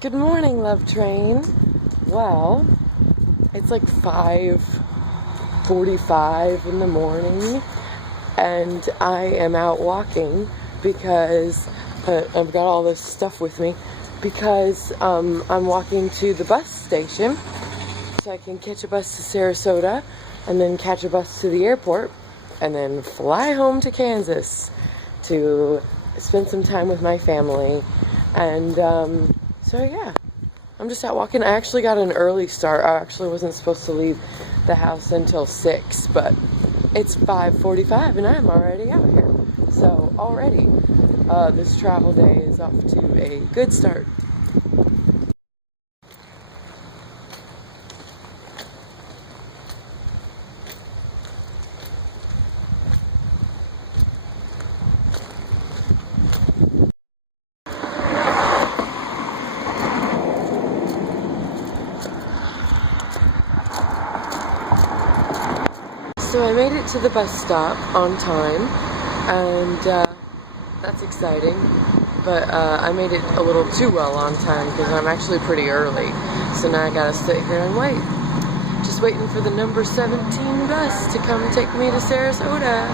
Good morning, Love Train. Well, it's like 5:45 in the morning, and I am out walking because I've got all this stuff with me because I'm walking to the bus station so I can catch a bus to Sarasota and then catch a bus to the airport and then fly home to Kansas to spend some time with my family. And so yeah, I'm just out walking. I actually got an early start. I actually wasn't supposed to leave the house until 6, but it's 5:45 and I'm already out here. So already this travel day is off to a good start. So I made it to the bus stop on time, and that's exciting, but I made it a little too well on time because I'm actually pretty early. So now I gotta sit here and wait. Just waiting for the number 17 bus to come take me to Sarasota.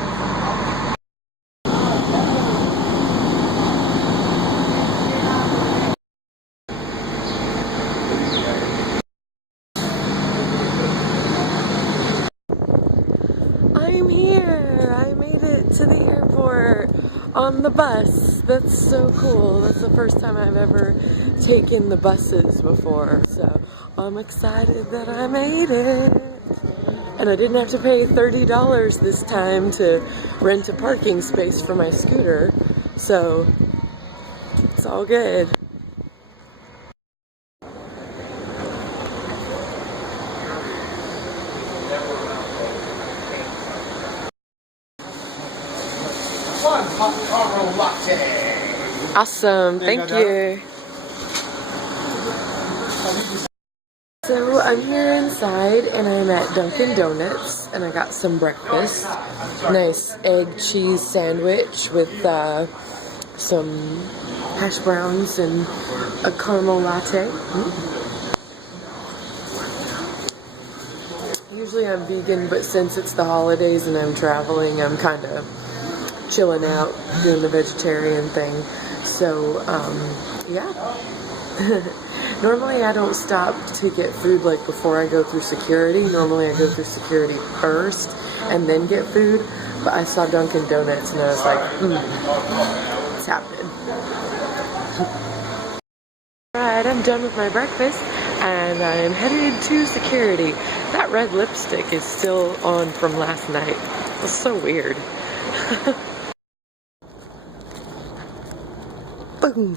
I'm here! I made it to the airport on the bus. That's so cool. That's the first time I've ever taken the buses before. So I'm excited that I made it. And I didn't have to pay $30 this time to rent a parking space for my scooter. So it's all good. One hot caramel latte. Awesome, thank you. So I'm here inside and I'm at Dunkin' Donuts and I got some breakfast. Nice egg cheese sandwich with some hash browns and a caramel latte. Usually I'm vegan, but since it's the holidays and I'm traveling, I'm kind of chilling out, doing the vegetarian thing. So, yeah. Normally I don't stop to get food like before I go through security. Normally I go through security first and then get food. But I saw Dunkin' Donuts and I was like, it's happening. Alright, I'm done with my breakfast and I'm headed to security. That red lipstick is still on from last night. It's so weird. Boom!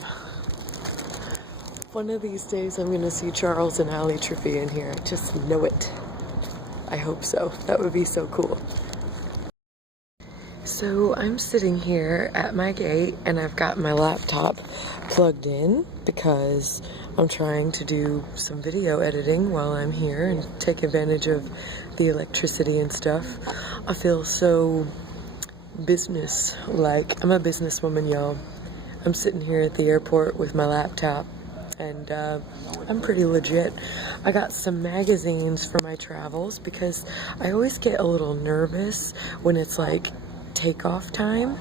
One of these days I'm gonna see Charles and Ali Triffy in here. I just know it. I hope so. That would be so cool. So I'm sitting here at my gate and I've got my laptop plugged in because I'm trying to do some video editing while I'm here and take advantage of the electricity and stuff. I feel so business-like. I'm a businesswoman, y'all. I'm sitting here at the airport with my laptop and I'm pretty legit. I got some magazines for my travels because I always get a little nervous when it's like takeoff time.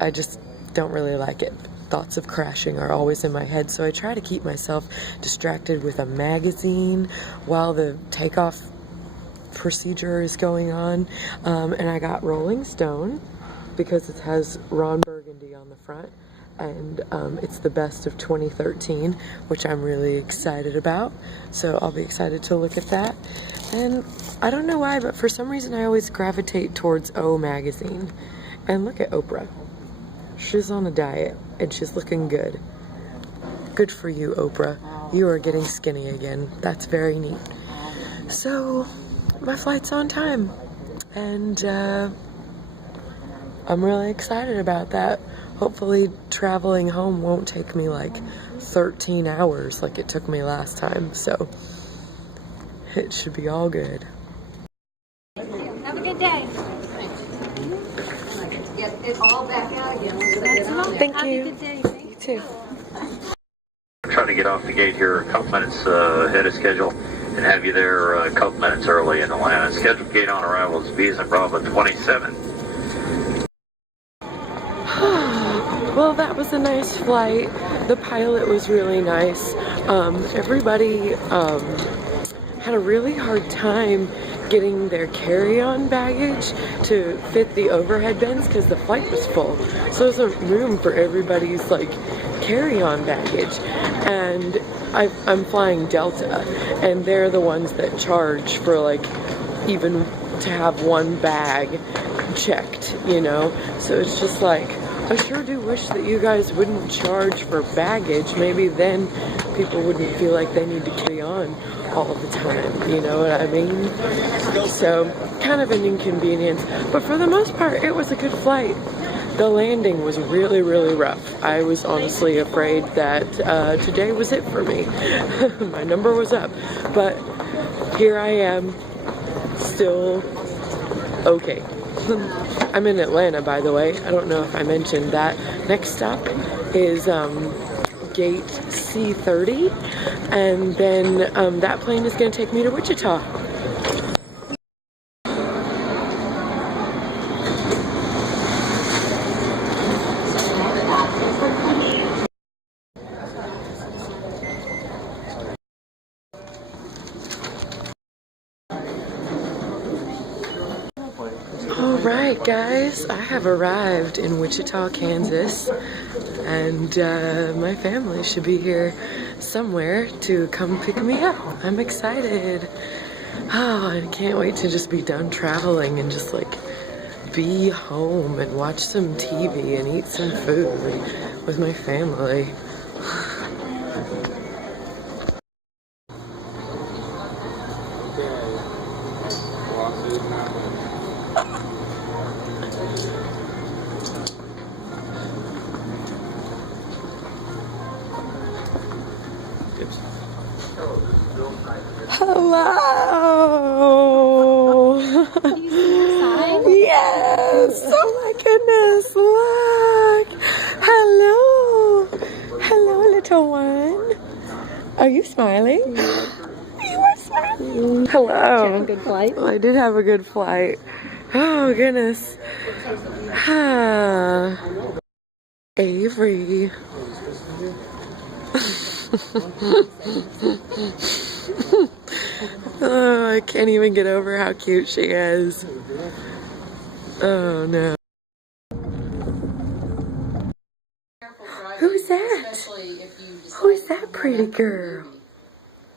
I just don't really like it. Thoughts of crashing are always in my head, so I try to keep myself distracted with a magazine while the takeoff procedure is going on. And I got Rolling Stone because it has Ron Burgundy on the front, and it's the best of 2013, which I'm really excited about. So I'll be excited to look at that. And I don't know why, but for some reason I always gravitate towards O magazine. And look at Oprah. She's on a diet and she's looking good. Good for you, Oprah. You are getting skinny again. That's very neat. So my flight's on time and I'm really excited about that. Hopefully traveling home won't take me like 13 hours like it took me last time, so it should be all good. Have a good day. Get it all back out again. Thank you. Have a good day. You too. to get off the gate here a couple minutes ahead of schedule and have you there a couple minutes early in Atlanta. Scheduled gate on arrival is Visa Bravo 27. Well, that was a nice flight. The pilot was really nice. Everybody had a really hard time getting their carry-on baggage to fit the overhead bins because the flight was full. So there's no room for everybody's like carry-on baggage. And I'm flying Delta, and they're the ones that charge for like even to have one bag checked, you know? So it's just like, I sure do wish that you guys wouldn't charge for baggage. Maybe then people wouldn't feel like they need to carry on all the time, you know what I mean? So, kind of an inconvenience. But for the most part, it was a good flight. The landing was really, really rough. I was honestly afraid that today was it for me. My number was up. But here I am, still okay. I'm in Atlanta, by the way. I don't know if I mentioned that. Next stop is gate C30, and then that plane is going to take me to Wichita. Alright guys, I have arrived in Wichita, Kansas, and my family should be here somewhere to come pick me up. I'm excited. Oh, I can't wait to just be done traveling and just like be home and watch some TV and eat some food with my family. Hello! Yes! Oh my goodness, look! Hello! Hello, little one. Are you smiling? You are smiling. Hello. Did you have a good flight? Well, I did have a good flight. Oh goodness. Avery. Oh, I can't even get over how cute she is. Oh no. Who's that? Who's that pretty girl?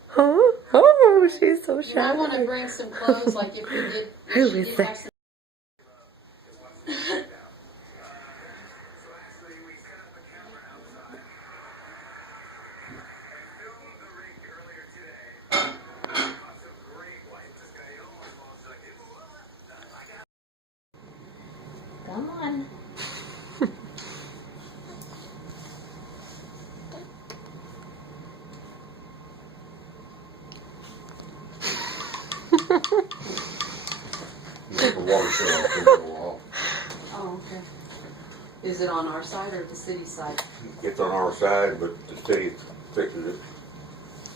Huh? Oh, she's so shy. I want to bring some clothes like if we did. Who is that? Come on. Oh, okay. Is it on our side or the city side? It's on our side, but the city fixes it.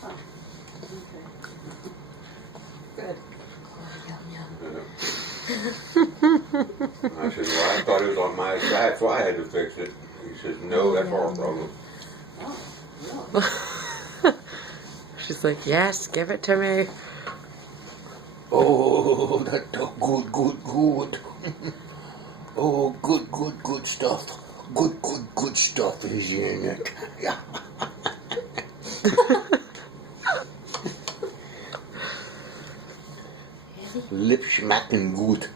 Oh, okay. Good. I said, well, I thought it was on my side, so I had to fix it. He says, no, that's our problem. Oh, really? She's like, yes, give it to me. Oh, that's good, good, good. Oh, good, good, good stuff. Good, good, good stuff is in it. Yeah. Lip smacking good.